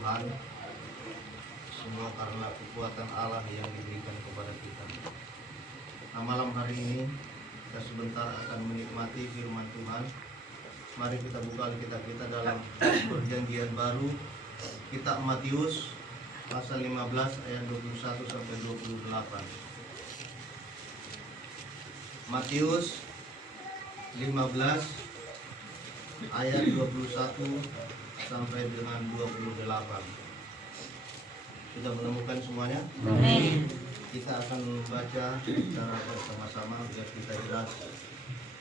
Tuhan, semua karena kekuatan Allah yang diberikan kepada kita. Nah, malam hari ini kita sebentar akan menikmati firman Tuhan. Mari kita buka Alkitab kita dalam Perjanjian Baru, kitab Matius pasal 15 ayat 21 sampai 28. Matius 15 ayat 21 sampai dengan 28. Sudah menemukan semuanya? Amin. Kita akan membaca secara bersama-sama biar kita jelas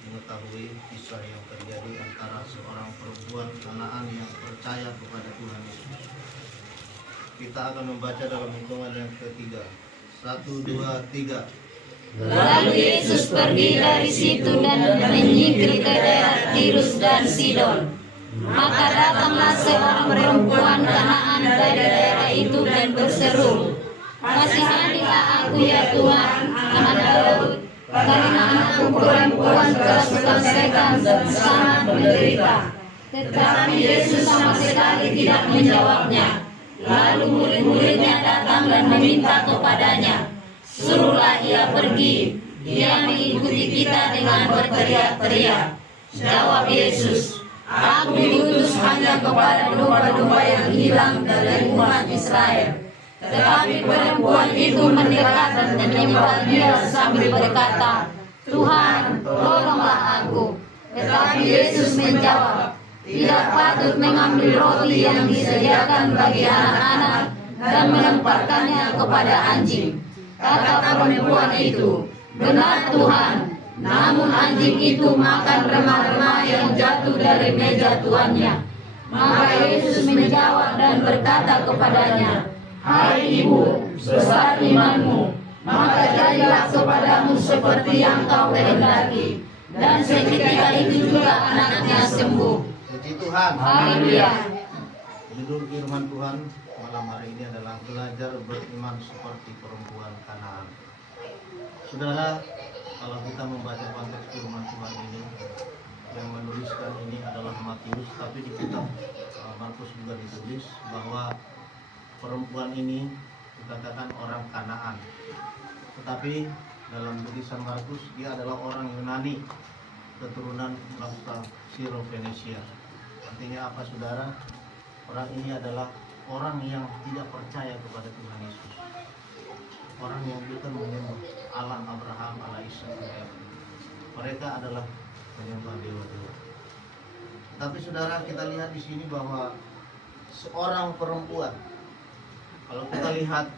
mengetahui kisah yang terjadi antara seorang perempuan Kanaan yang percaya kepada Tuhan Yesus. Kita akan membaca dalam hitungan yang ketiga. 1, 2, 3. Lalu Yesus pergi dari situ dan menyingkir ke daerah Tirus dan Sidon. Maka datanglah seorang perempuan Kanaan dari daerah itu dan berseru, "Kasihanilah aku ya Tuhan, anak Daud, karena anakku perempuan kerasukan setan dan sangat menderita." Tetapi Yesus sama sekali tidak menjawabnya. Lalu murid-muridnya datang dan meminta kepadanya, "Suruhlah ia pergi, dia mengikuti kita dengan berteriak-teriak." Jawab Yesus, "Aku diutus hanya kepada domba-domba yang hilang dari umat Israel." Tetapi perempuan itu mendekat dan menyembah dia sambil berkata, "Tuhan, tolonglah aku." Tetapi Yesus menjawab, "Tidak patut mengambil roti yang disediakan bagi anak-anak dan melemparkannya kepada anjing." Kata perempuan itu, "Benar Tuhan, namun anjing itu makan remah-remah yang jatuh dari meja tuannya." Maka Yesus menjawab dan berkata kepadanya, "Hai ibu, besar imanmu, maka jadilah kepadamu seperti yang kau kehendaki." Dan seketika itu juga anaknya sembuh. Puji Tuhan. Haleluya. Judul firman Tuhan malam hari ini adalah belajar beriman seperti perempuan Kanaan. Saudara, kalau kita membaca konteks firman Tuhan ini, yang menuliskan ini adalah Matius, tapi di kitab Markus juga ditulis bahwa perempuan ini dikatakan orang Kanaan. Tetapi dalam tulisan Markus dia adalah orang Yunani, keturunan bangsa Siro-Fenisia. Artinya apa saudara? Orang ini adalah orang yang tidak percaya kepada Tuhan Yesus. Orang yang bukan menyembah Allah Abraham, Allah Ishak, dan Yakub. Mereka adalah menyembah dewa-dewa. Tapi saudara, kita lihat di sini bahwa seorang perempuan, kalau kita lihat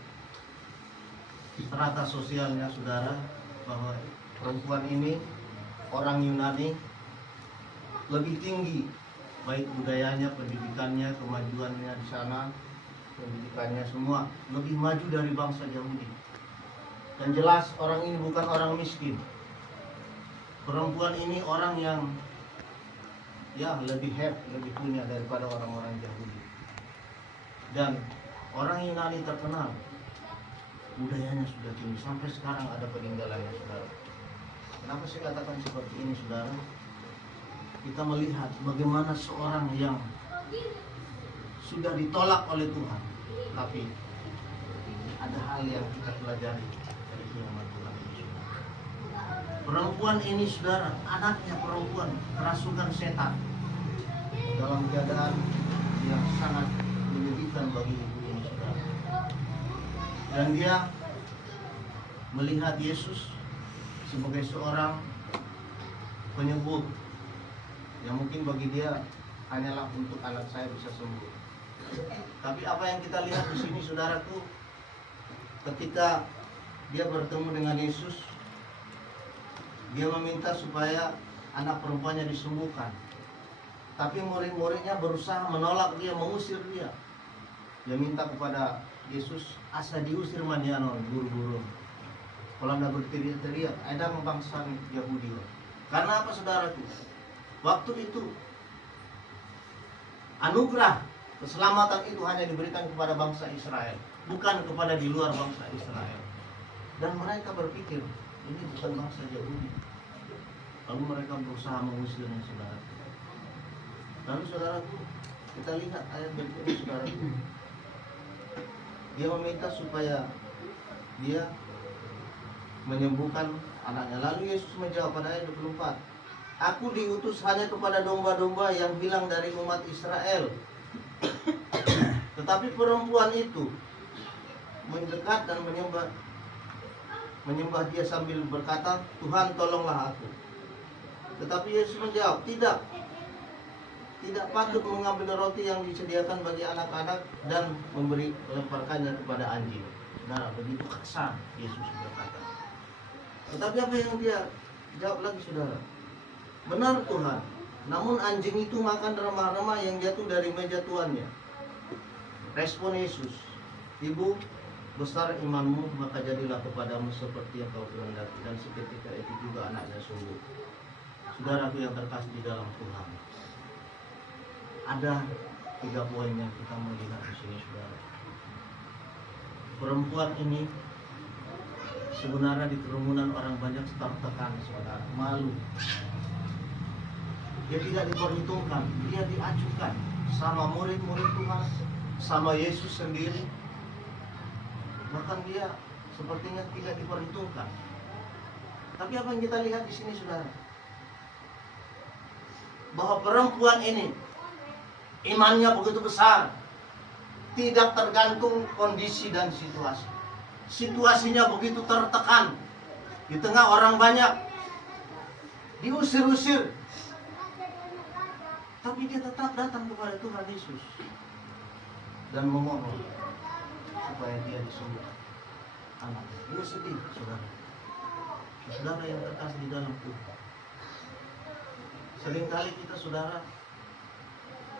strata sosialnya saudara, bahwa perempuan ini orang Yunani, lebih tinggi baik budayanya, pendidikannya, kemajuannya di sana, pendidikannya semua lebih maju dari bangsa Yahudi. Dan jelas orang ini bukan orang miskin. Perempuan ini orang yang lebih lebih punya daripada orang-orang Yahudi. Dan orang Yunani terkenal budayanya sudah tinggi, sampai sekarang ada peninggalannya saudara. Kenapa saya katakan seperti ini saudara? Kita melihat bagaimana seorang yang sudah ditolak oleh Tuhan, tapi ada hal yang kita pelajari dari firman Tuhan ini. Perempuan ini saudara, anaknya perempuan kerasukan setan, dalam keadaan yang sangat menyedihkan bagi ibu ini saudara. Dan dia melihat Yesus sebagai seorang penyembuh yang mungkin bagi dia hanyalah untuk anak saya bisa sembuh. Tapi apa yang kita lihat di sini saudaraku, ketika dia bertemu dengan Yesus, dia meminta supaya anak perempuannya disembuhkan. Tapi murid-muridnya berusaha menolak dia, mengusir dia. Dia minta kepada Yesus, "Asa diusir manianon guru-guru." Kalau anda berteriak-teriak, ada bangsa Yahudi. Karena apa saudaraku? Waktu itu anugerah keselamatan itu hanya diberikan kepada bangsa Israel, bukan kepada di luar bangsa Israel. Dan mereka berpikir ini bukan bangsa Yahudi. Lalu mereka berusaha mengusirnya saudara. Lalu saudaraku, kita lihat ayat berikutnya saudaraku. Dia meminta supaya dia menyembuhkan anaknya. Lalu Yesus menjawab pada ayat 24, "Aku diutus hanya kepada domba-domba yang hilang dari umat Israel." Tetapi perempuan itu mendekat dan menyembah dia sambil berkata, "Tuhan, tolonglah aku." Tetapi Yesus menjawab, "Tidak patut mengambil roti yang disediakan bagi anak-anak dan melemparkannya kepada anjing." Nah, begitu kasar Yesus berkata. Tetapi apa yang dia jawab lagi, saudara? "Benar Tuhan, namun anjing itu makan remah-remah yang jatuh dari meja tuannya." Respon Yesus, "Ibu, besar imanmu, maka jadilah kepadamu seperti yang kau kehendaki." Dan seketika itu juga anaknya sembuh. Saudaraku yang terkasih di dalam Tuhan, ada 3 poin yang kita melihat di sini, saudara. Perempuan ini sebenarnya di kerumunan orang banyak tertekan, saudara, malu. Dia tidak diperhitungkan, dia diacuhkan sama murid-murid Tuhan, sama Yesus sendiri. Bahkan dia sepertinya tidak diperhitungkan. Tapi apa yang kita lihat di sini, saudara? Bahwa perempuan ini imannya begitu besar, tidak tergantung kondisi dan situasi. Situasinya begitu tertekan, di tengah orang banyak, diusir-usir, tapi dia tetap datang kepada Tuhan Yesus dan memohon supaya dia disembuhkan anaknya. Dia sedih, saudara. Saudara yang terkasih di dalam Tuhan, seringkali kita, saudara,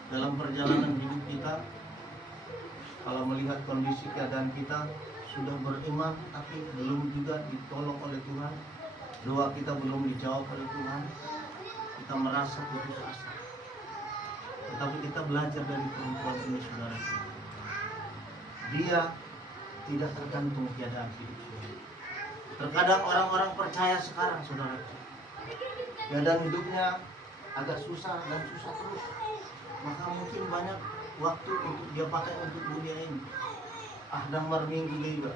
dalam perjalanan hidup kita, kalau melihat kondisi keadaan kita, sudah beriman tapi belum juga ditolong oleh Tuhan, doa kita belum dijawab oleh Tuhan, kita merasa putus asa. Tetapi kita belajar dari perempuan ini, saudara. Dia tidak tergantung keadaan hidup. Terkadang orang-orang percaya sekarang, saudara, keadaan hidupnya agak susah dan susah terus, maka mungkin banyak waktu untuk dia pakai untuk dunia ini. Damar minggu juga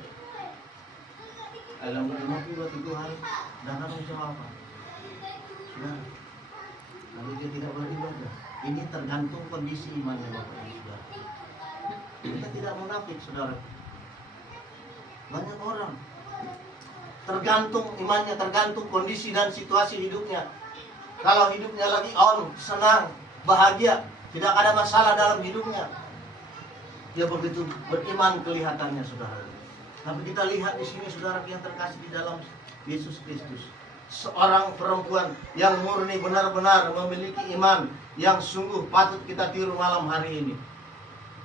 alam rumah juga 3 hari dan harus apa? Sudah, lalu dia tidak beribadah. Ini tergantung kondisi imannya, Bapak Ibu Saudara. Kita tidak munafik, saudara. Banyak orang tergantung imannya, tergantung kondisi dan situasi hidupnya. Kalau hidupnya lagi on, senang, bahagia, tidak ada masalah dalam hidupnya, dia begitu beriman kelihatannya, saudara. Tapi kita lihat di sini, saudara yang terkasih di dalam Yesus Kristus, seorang perempuan yang murni, benar-benar memiliki iman yang sungguh patut kita tiru malam hari ini.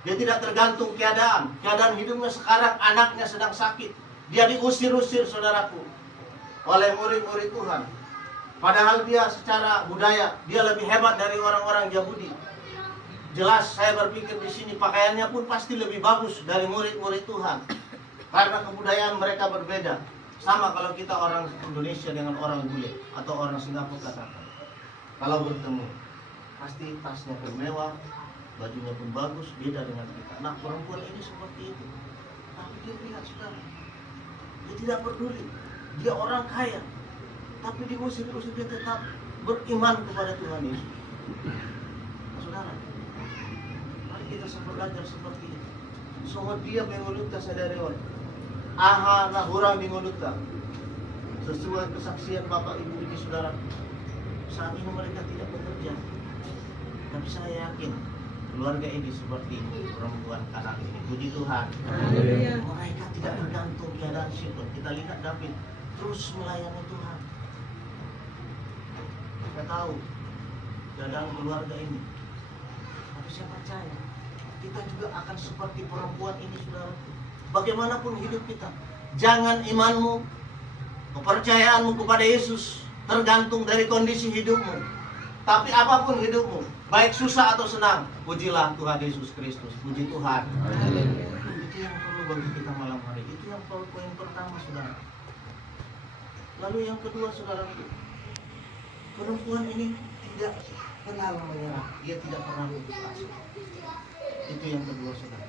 Dia tidak tergantung keadaan hidupnya sekarang. Anaknya sedang sakit, dia diusir-usir, saudaraku, oleh murid-murid Tuhan. Padahal dia secara budaya dia lebih hebat dari orang-orang Yahudi. Jelas saya berpikir di sini pakaiannya pun pasti lebih bagus dari murid-murid Tuhan, karena kebudayaan mereka berbeda. Sama kalau kita orang Indonesia dengan orang bule atau orang Singapura katakan, kalau bertemu pasti tasnya pun mewah, bajunya pun bagus, beda dengan kita. Nah, perempuan ini seperti itu. Tapi dia lihat, saudara, dia tidak peduli, dia orang kaya, tapi diusir-usir dia tetap beriman kepada Tuhan Yesus. Nah, saudara, kita belajar seperti itu. Semua dia mengulutkan sadarewan. Aha, nah orang mengulutkan. Sesuai kesaksian Bapak Ibu ini, saudara, saat ini mereka tidak bekerja. Tapi saya yakin keluarga ini seperti perempuan kanan ini. Puji Tuhan. Mereka tidak bergantung keadaan situ. Kita lihat David terus melayani Tuhan. Saya tahu keadaan keluarga ini, tapi saya percaya kita juga akan seperti perempuan ini, saudara. Bagaimanapun hidup kita, jangan imanmu, kepercayaanmu kepada Yesus tergantung dari kondisi hidupmu. Tapi apapun hidupmu, baik susah atau senang, pujilah Tuhan Yesus Kristus. Puji Tuhan. Itu yang perlu bagi kita malam hari. Itu yang poin pertama, saudara. Lalu yang kedua, saudara, perempuan ini tidak pernah menyerah. Dia tidak pernah putus asa. Itu yang kedua, saudara.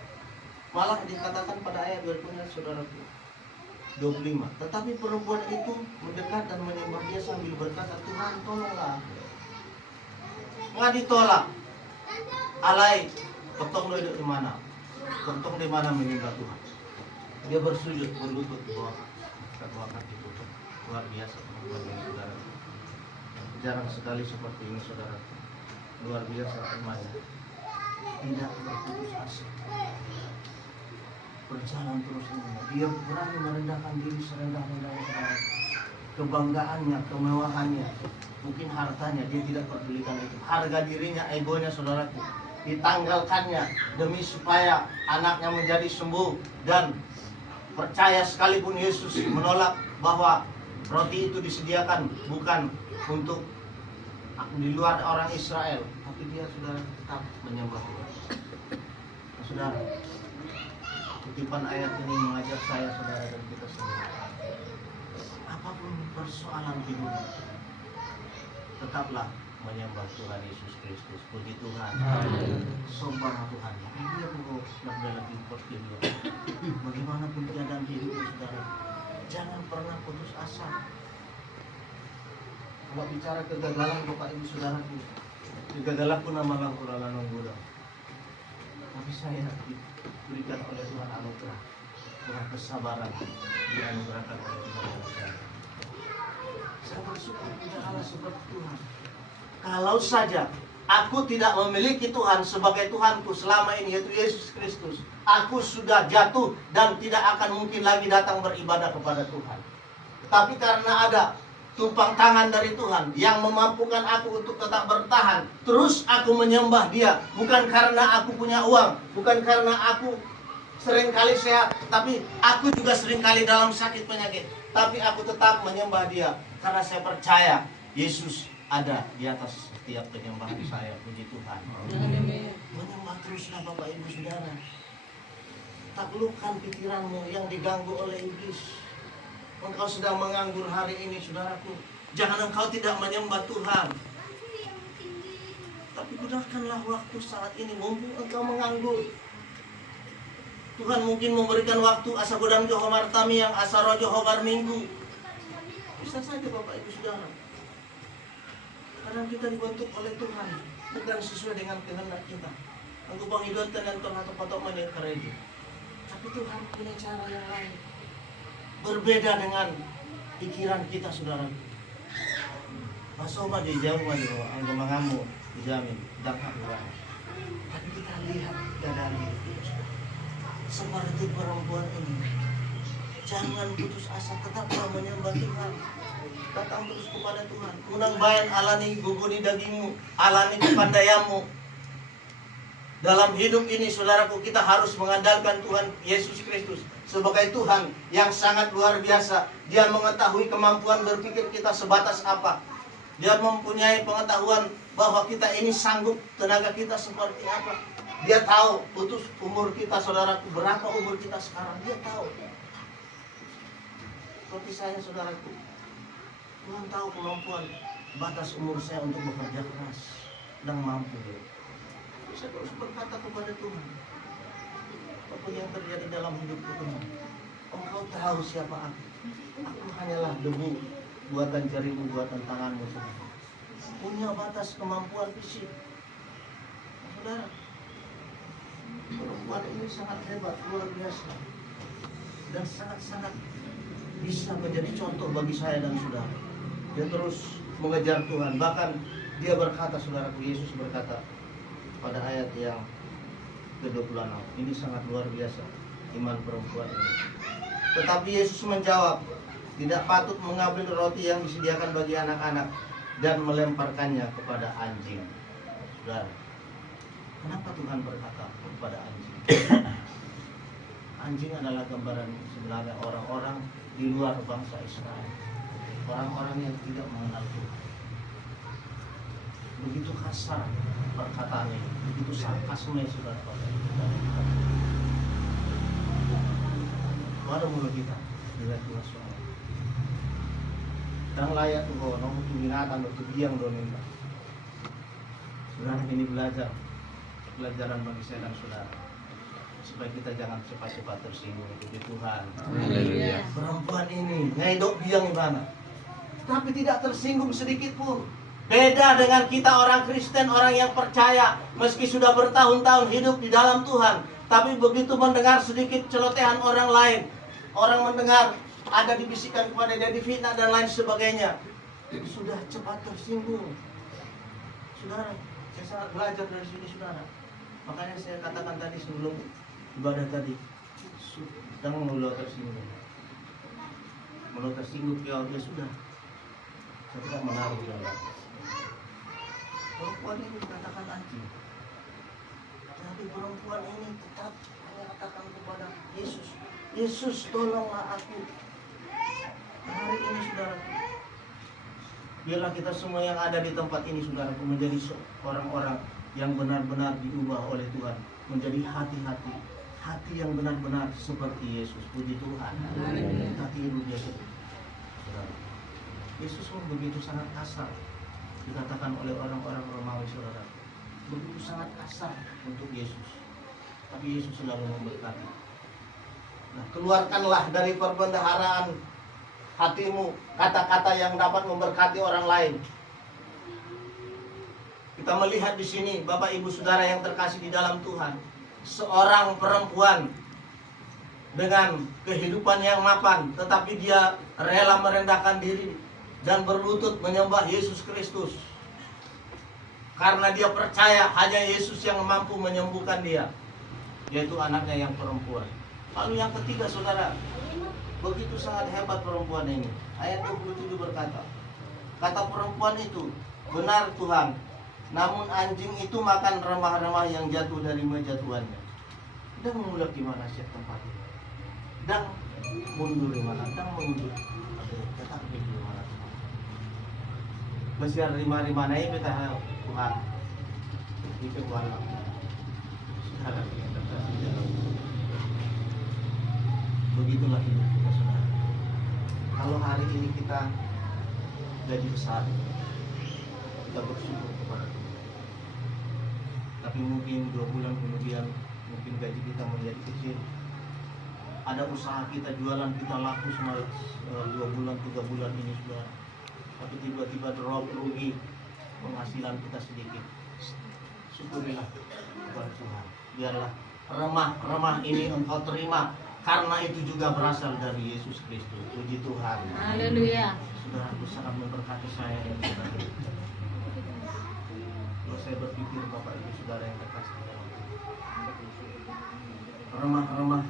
Malah dikatakan pada ayat berikutnya saudaraku 25. Tetapi perempuan itu mendekat dan menyembah dia sambil berkata, Tuhan tolonglah. Nggak ditolak. Alai, ketong lo hidup di mana? Ketong di mana menyembah Tuhan? Dia bersujud, berlutut di bawah kedua kaki Tuhan. Luar biasa perempuan ini saudara. Jarang sekali seperti ini saudara. Luar biasa imannya. Tidak berputus asa. Berjalan terus ini. Dia berani merendahkan diri serendah-rendahnya saudara. Kebanggaannya, kemewahannya, mungkin hartanya dia tidak pedulikan itu. Harga dirinya, egonya saudaraku, ditanggalkannya demi supaya anaknya menjadi sembuh dan percaya sekalipun Yesus menolak bahwa roti itu disediakan bukan untuk di luar orang Israel, tapi dia saudara tetap menyembah Tuhan. Nah, saudara, kutipan ayat ini mengajar saya saudara dan kita semua. Apapun persoalan hidup, tetaplah menyembah Tuhan Yesus Kristus. Puji Tuhan. Sombong Tuhan. Dia bukan dalam import dia. Bagaimanapun keadaan hidup saudara, jangan pernah putus asa. Kalau bicara kegagalan Bapak Ibu Saudaraku, kegagalan pun nama kurang mudah. Tapi saya diberikan oleh Tuhan anugerah, Tuhan kesabaran dianugerahkan oleh Tuhan saya. Saya bersyukur kepada Allah seperti Tuhan. Kalau saja aku tidak memiliki Tuhan sebagai Tuhanku selama ini, yaitu Yesus Kristus, aku sudah jatuh dan tidak akan mungkin lagi datang beribadah kepada Tuhan. Tapi karena ada tumpang tangan dari Tuhan yang memampukan aku untuk tetap bertahan, terus aku menyembah Dia, bukan karena aku punya uang, bukan karena aku seringkali sehat, tapi aku juga seringkali dalam sakit penyakit, tapi aku tetap menyembah Dia karena saya percaya Yesus ada di atas setiap penyembahan saya. Puji Tuhan. Menyembah teruslah Bapak Ibu Saudara. Taklukkan pikiranmu yang diganggu oleh iblis. Engkau sedang menganggur hari ini saudaraku, jangan engkau tidak menyembah Tuhan, tapi gunakanlah waktu saat ini mumpung engkau menganggur. Tuhan mungkin memberikan waktu asa godang Johor Tami yang asa rojo hobar minggu. Bisa saja Bapak Ibu Saudara. Kadang kita dibentuk oleh Tuhan bukan sesuai dengan kehendak kita. Aku pangidontan dan Tuhan atau patok menik gereja. Tapi Tuhan punya cara yang lain. Berbeda dengan pikiran kita saudara. Pasoma di jauh aja, anggo mangamu dijamin dapat bukan. Tapi kita lihat keadaan hidup kita seperti perempuan ini. Jangan putus asa, tetaplah menyembah Tuhan. Datang terus kepada Tuhan. Unang bayan alani guguni dagingmu, alani kepandaianmu. Dalam hidup ini saudaraku, kita harus mengandalkan Tuhan Yesus Kristus sebagai Tuhan yang sangat luar biasa. Dia mengetahui kemampuan berpikir kita sebatas apa. Dia mempunyai pengetahuan bahwa kita ini sanggup, tenaga kita seperti apa. Dia tahu putus umur kita saudaraku, berapa umur kita sekarang. Dia tahu. Seperti saya saudaraku, Tuhan tahu kemampuan batas umur saya untuk bekerja keras dan mampu. Saya terus berkata kepada Tuhan, apapun yang terjadi dalam hidupku Tuhan, Engkau tahu siapa aku. Aku hanyalah debu, buatan jarimu, buatan tanganmu Tuhan. Punya batas kemampuan fisik. Saudara, perempuan ini sangat hebat, luar biasa, dan sangat-sangat bisa menjadi contoh bagi saya dan saudara. Dia terus mengejar Tuhan. Bahkan dia berkata, saudaraku, Yesus berkata pada ayat yang ke-26, ini sangat luar biasa iman perempuan ini. Tetapi Yesus menjawab, tidak patut mengambil roti yang disediakan bagi anak-anak dan melemparkannya kepada anjing. Saudara, kenapa Tuhan berkata kepada anjing? Anjing adalah gambaran sebenarnya orang-orang di luar bangsa Israel, orang-orang yang tidak mengenal Tuhan. Begitu kasar perkataannya, begitu sarkasme saudara. Mana mulut kita dengan Tuhan suara. Dan layak tuh kalau nomor binatang atau biang donin. Saudara ini belajaran bagi saya dan saudara. supaya kita jangan cepat-cepat tersinggung. Puji Tuhan. Haleluya. Perempuan ini ngaidok biang gimana, tapi tidak tersinggung sedikit pun. Beda dengan kita orang Kristen, orang yang percaya, meski sudah bertahun-tahun hidup di dalam Tuhan, tapi begitu mendengar sedikit celotehan orang lain, orang mendengar ada dibisikkan kepada dia, difitnah dan lain sebagainya, sudah cepat tersinggung. Saudara, saya sangat belajar dari sini, saudara. Makanya saya katakan tadi sebelum ibadah tadi, sedang mulut tersinggung. Mulut tersinggung, ya sudah. Saya tidak menaruh dalam. Perempuan ini dikatakan anjing, tapi perempuan ini tetap mengatakan kepada Yesus, Yesus tolonglah aku. Hari ini saudaraku, biarlah kita semua yang ada di tempat ini saudaraku menjadi orang-orang yang benar-benar diubah oleh Tuhan, menjadi hati-hati, hati yang benar-benar seperti Yesus. Puji Tuhan. Kita tiru dia. Saudara, Yesus pun begitu sangat kasar, dikatakan oleh orang-orang Romawi, saudara, begitu sangat kasar untuk Yesus. Tapi Yesus selalu memberkati. Nah, keluarkanlah dari perbendaharaan hatimu kata-kata yang dapat memberkati orang lain. Kita melihat di sini, Bapak Ibu Saudara yang terkasih di dalam Tuhan, seorang perempuan dengan kehidupan yang mapan, tetapi dia rela merendahkan diri dan berlutut menyembah Yesus Kristus. Karena dia percaya hanya Yesus yang mampu menyembuhkan dia, yaitu anaknya yang perempuan. Lalu yang ketiga, saudara, begitu sangat hebat perempuan ini. Ayat 27 berkata, kata perempuan itu, benar Tuhan, namun anjing itu makan remah-remah yang jatuh dari meja tuannya. Dan mengulek di mana siap tempatnya. Dan mundur di mana, dan mundur. Tetap di mana. Besiar lima-lima naik kita Tuhan. Itu Tuhan. Begitulah hidup kita, saudara. Kalau hari ini kita gaji besar, kita bersyukur kepada Tuhan. Tapi mungkin 2 bulan kemudian, mungkin gaji kita menjadi kecil. Ada usaha kita, jualan kita laku selama 2 bulan, 3 bulan ini, saudara. Tapi tiba-tiba drop, rugi, penghasilan kita sedikit. Syukurilah kepada Tuhan. Biarlah remah-remah ini engkau terima, karena itu juga berasal dari Yesus Kristus. Puji Tuhan. Haleluya. Saudara, aku sangat memberkati saya dan saudara. Kalau saya berpikir Bapak Ibu Saudara yang terkasih dalam Tuhan, remah-remah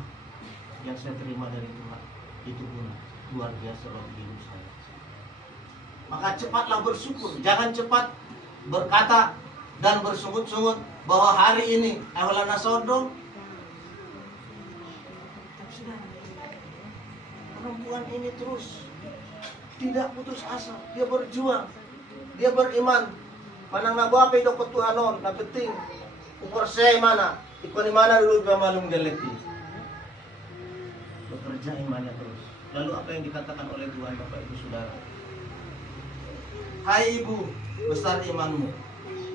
yang saya terima dari Tuhan itu pun luar biasa bagi hidup saya. Maka cepatlah bersyukur, jangan cepat berkata dan bersungut-sungut bahwa hari ini awalana sodom. Perempuan ini terus tidak putus asa, dia berjuang, dia beriman. Manang nabo apa itu ketuhanon, na penting ukur saya mana, ikut di mana dulu malum geleti. Bekerja imannya terus. Lalu apa yang dikatakan oleh Tuhan, Bapak Ibu Saudara? Hai ibu, besar imanmu,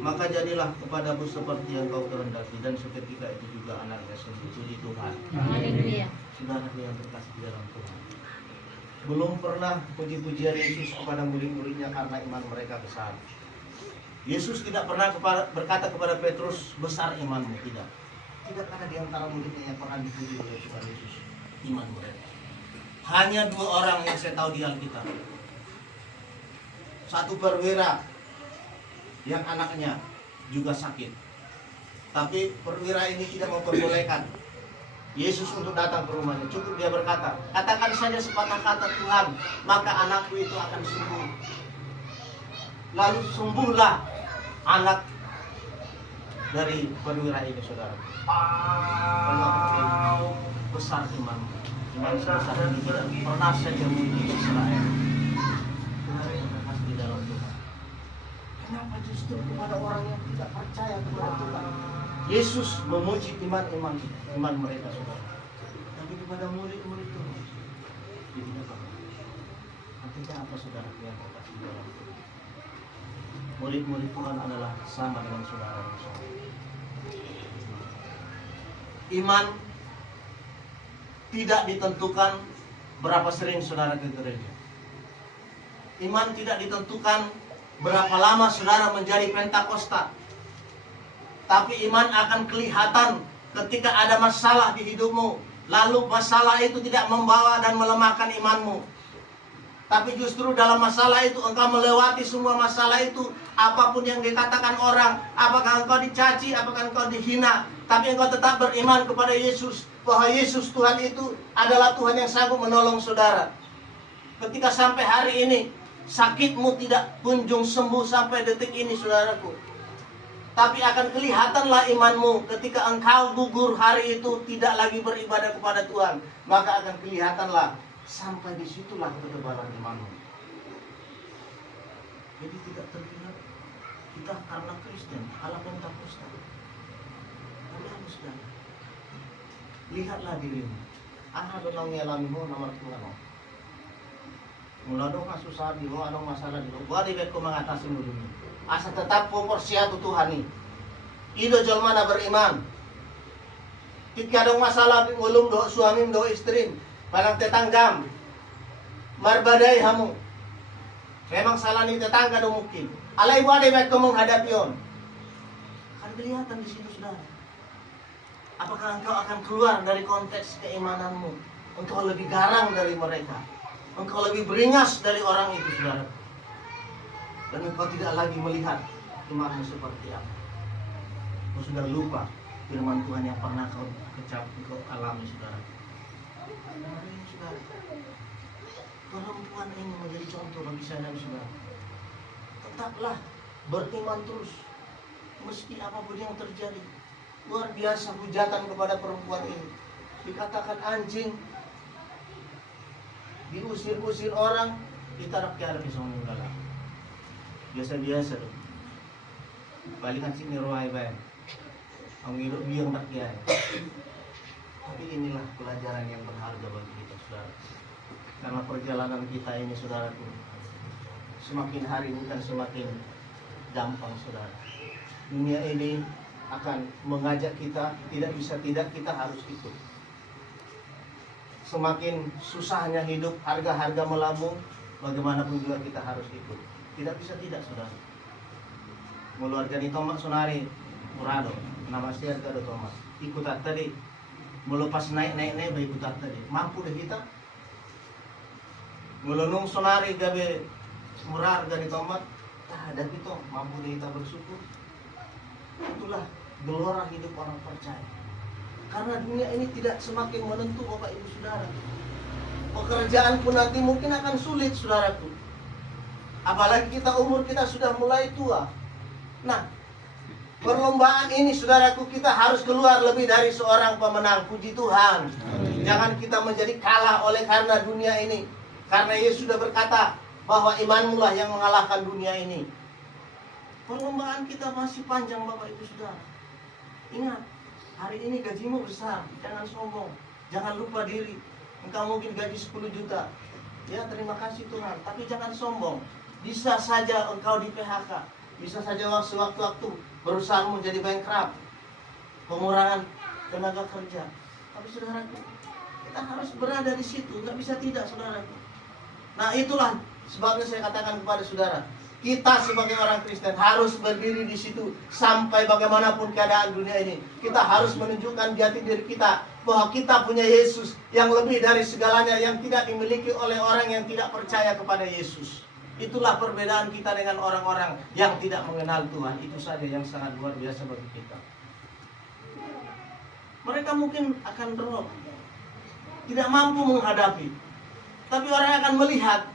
maka jadilah kepadamu seperti yang kau kehendaki, dan seketika itu juga anaknya sembuh. Puji Tuhan. Haleluya. Saudara yang terkasih di dalam Tuhan, belum pernah puji-pujian Yesus kepada murid-muridnya karena iman mereka besar. Yesus tidak pernah berkata kepada Petrus, besar imanmu, tidak. Tidak ada di antara muridnya yang pernah dipuji oleh Tuhan Yesus iman mereka. Hanya 2 orang yang saya tahu di Alkitab. Satu perwira yang anaknya juga sakit, tapi perwira ini tidak memperbolehkan Yesus untuk datang ke rumahnya. Cukup dia berkata, katakan saja sepatah kata Tuhan, maka anakku itu akan sembuh. Lalu sembuhlah anak dari perwira ini, saudara. Lalu apa terjadi? Besar iman sebesar ini tidak pernah saja memuji Israel. Saudara yang terkasih di dalam Tuhan, kenapa justru kepada orang yang tidak percaya kepada Tuhan Yesus memuji iman mereka, saudara. Tapi kepada murid-murid Tuhan dia tidak apa. Artinya apa, saudara yang terkasih di dalam Tuhan? Murid-murid Tuhan adalah sama dengan saudara. Iman tidak ditentukan berapa sering saudara ke gereja. Iman tidak ditentukan berapa lama saudara menjadi Pentakosta. Tapi iman akan kelihatan ketika ada masalah di hidupmu. Lalu masalah itu tidak membawa dan melemahkan imanmu. Tapi justru dalam masalah itu engkau melewati semua masalah itu. Apapun yang dikatakan orang, apakah engkau dicaci, apakah engkau dihina, tapi engkau tetap beriman kepada Yesus, bahwa Yesus Tuhan itu adalah Tuhan yang sanggup menolong saudara. Ketika sampai hari ini sakitmu tidak kunjung sembuh sampai detik ini saudaraku, tapi akan kelihatanlah imanmu ketika engkau gugur hari itu tidak lagi beribadah kepada Tuhan. Maka akan kelihatanlah sampai disitulah ketebalan imanmu. Jadi tidak terlihat kita karena Kristen, ala Pentakosta. Tapi harus kan, lihatlah dirimu. Ana donong ngalami mo nomor Tuhan. Mula dong susah di lo, ada masalah di lo. Gua dibet ko mengatasi mo dulu. Asa tetap proporsia tu Tuhan ni. Ido jolmana beriman. Jika ada masalah ngulung do suami do istri, parang tetanggam, marbadai hamu. Memang salah ni tetangga do mungkin. Alai gua debet ko menghadapi on. Akan kelihatan di situ saudara. Apakah engkau akan keluar dari konteks keimananmu? Engkau lebih garang dari mereka. Engkau lebih beringas dari orang itu saudara. Dan engkau tidak lagi melihat imanmu seperti apa. Kau sudah lupa firman Tuhan yang pernah kau alami saudara. Hari ini saudara, perempuan ini menjadi contoh bagi saya dan saudara. Tetaplah beriman terus, meski apapun yang terjadi. Luar biasa hujatan kepada perempuan ini. Dikatakan anjing, diusir-usir orang, ditaruh ke arah pisau menggala. Biasa-biasa tuh. Balikan sini roai bayang. Ang hidup biang tak kiai. Tapi inilah pelajaran yang berharga bagi kita saudara. Karena perjalanan kita ini saudaraku, semakin hari bukan semakin gampang saudara. Dunia ini akan mengajak kita, tidak bisa tidak, kita harus ikut. Semakin susahnya hidup, harga-harga melambung, bagaimanapun juga kita harus ikut. Tidak bisa tidak saudara. Meluarga ni tomak sonari murado, nama siar kado tomak. Ikutat tadi, melepas naik baik ikutat tadi. Mampu deh kita. Melunung sonari gabe murar gani tomak. Ada kita mampu deh kita bersyukur. Itulah gelora hidup orang percaya. Karena dunia ini tidak semakin menentu Bapak Ibu Saudara. Pekerjaan pun nanti mungkin akan sulit saudaraku. Apalagi umur kita sudah mulai tua. Nah, perlombaan ini saudaraku, kita harus keluar lebih dari seorang pemenang. Puji Tuhan. Jangan kita menjadi kalah oleh karena dunia ini. Karena Yesus sudah berkata bahwa imanmu lah yang mengalahkan dunia ini. Perlombaan kita masih panjang Bapak Ibu Saudara. Ingat, hari ini gajimu besar, jangan sombong, jangan lupa diri. Engkau mungkin gaji 10 juta. Ya, terima kasih Tuhan, tapi jangan sombong. Bisa saja engkau di PHK. Bisa saja sewaktu-waktu berusaha menjadi bankrupt, pengurangan tenaga kerja. Tapi saudaraku, kita harus berada di situ, nggak bisa tidak saudaraku. Nah itulah sebabnya saya katakan kepada saudara, kita sebagai orang Kristen harus berdiri di situ sampai bagaimanapun keadaan dunia ini. Kita harus menunjukkan jati diri kita bahwa kita punya Yesus yang lebih dari segalanya, yang tidak dimiliki oleh orang yang tidak percaya kepada Yesus. Itulah perbedaan kita dengan orang-orang yang tidak mengenal Tuhan. Itu saja yang sangat luar biasa bagi kita. Mereka mungkin akan drop, tidak mampu menghadapi. Tapi orang akan melihat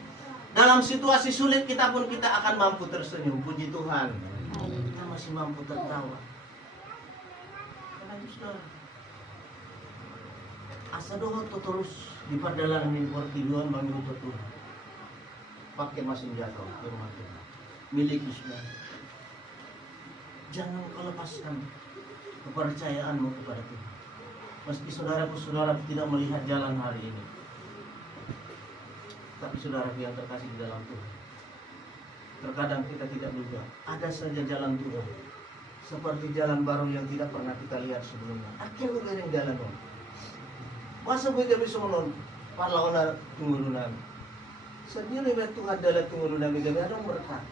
dalam situasi sulit kita pun kita akan mampu tersenyum. Puji Tuhan, kita masih mampu tertawa. Karena itu saudara, asa doa terus di perjalanan ini pertiduan bagi Tuhan. Pakai mesin jatuh ke rumah Tuhan. Miliki saudara. Jangan kau lepaskan kepercayaanmu kepada Tuhan. Meski saudaraku tidak melihat jalan hari ini, tapi saudaraku yang terkasih di dalam Tuhan, terkadang kita tidak duga ada saja jalan Tuhan seperti jalan baru yang tidak pernah kita lihat sebelumnya. Akhirnya bereng jalan dong. Masa kita bisa menon parlawan tungurunan. Sendiri betul adalah tungurunan kita ada berkat.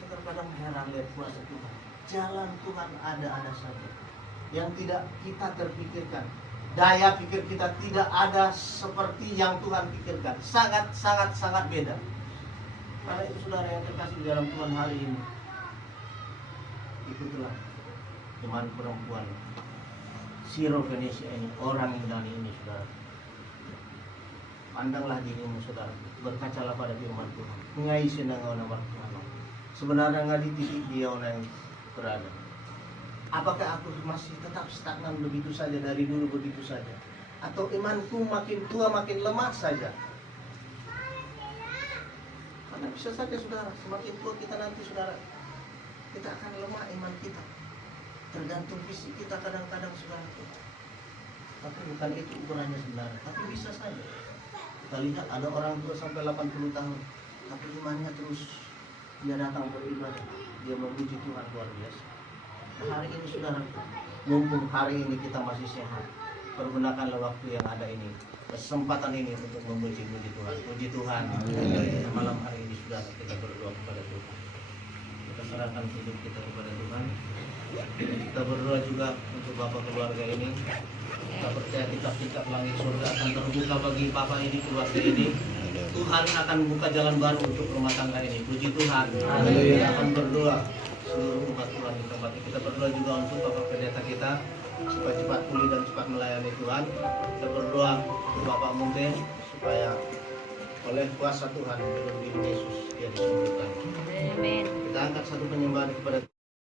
Saya kadang heran lihat kuasa Tuhan. Jalan Tuhan ada saja. Yang tidak kita terpikirkan. Daya pikir kita tidak ada seperti yang Tuhan pikirkan. Sangat beda. Karena itu saudara yang terkasih di dalam Tuhan hari ini, ikutlah teman perempuan Siro Venesia ini, orang Yunani ini, saudara. Pandanglah dirimu, saudara. Berkacalah pada firman Tuhan. Mengai senang nama Tuhan. Sebenarnya nggak di titik dia orang yang berada. Apakah aku masih tetap stagnan begitu saja dari dulu begitu saja? Atau imanku makin tua makin lemah saja? Karena bisa saja saudara, semakin tua kita nanti saudara, kita akan lemah iman kita. Tergantung fisik kita kadang-kadang saudara. Tapi bukan itu ukurannya sebenarnya. Tapi bisa saja. Kita lihat ada orang tua sampai 80 tahun, tapi imannya terus dia datang beribadah, dia memuji Tuhan luar biasa. Hari ini saudara, mumpung hari ini kita masih sehat, pergunakanlah waktu yang ada ini, kesempatan ini untuk memuji-muji Tuhan. Puji Tuhan. Malam hari ini saudara, kita berdoa kepada Tuhan. Kita serahkan hidup kita kepada Tuhan. Kita berdoa juga untuk Bapak keluarga ini. Kita percaya kitab-kitab langit surga akan terbuka bagi Bapak ini, keluarga ini. Tuhan akan buka jalan baru untuk rumah tangga ini. Puji Tuhan. Kita akan berdoa seluruh umat Tuhan di tempat ini. Kita berdoa juga untuk Bapak pendeta kita supaya cepat pulih dan cepat melayani Tuhan. Kita berdoa untuk Bapak Mungkin supaya oleh kuasa Tuhan dalam diri Yesus dia disembuhkan. Amin. Kita angkat satu penyembahan kepada